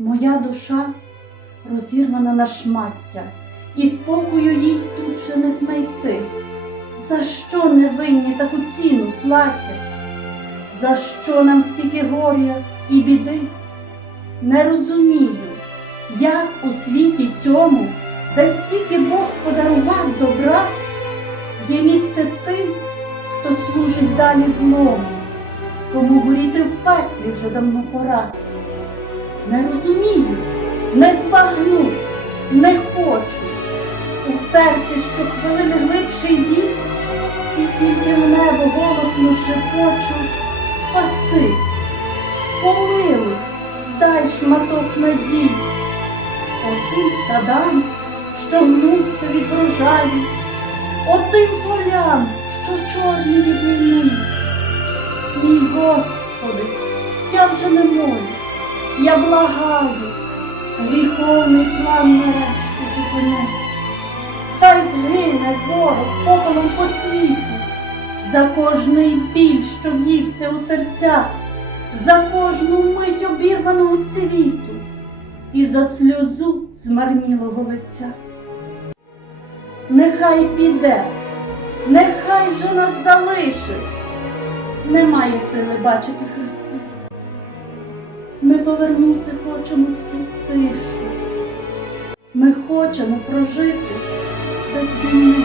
Моя душа розірвана на шмаття, і спокою їй тут же не знайти. За що невинні таку ціну платять? За що нам стільки горя і біди? Не розумію, як у світі цьому, де стільки Бог подарував добра, є місце тим, хто служить далі злому, кому горіти в пеклі вже давно пора. Не розумію, не збагну, не хочу. У серці щохвилини глибший біль, і тільки в небо голосно шепочу спаси, помилуй, дай шматок надій. Отим садам, що гнуться від врожаю, отим полям, що чорні від війни. Мій Господи, я вже не можу, я благаю, гріховний план нарешті зупини. Хай згине ворог попелом по світу, за кожний біль, що в'ївся у серця, за кожну мить обірваного цвіту і за сльозу змарнілого лиця. Нехай піде, нехай вже нас залишить, немає сили бачити Христи. Ми повернути хочемо всі тишу. Ми хочемо прожити без війни.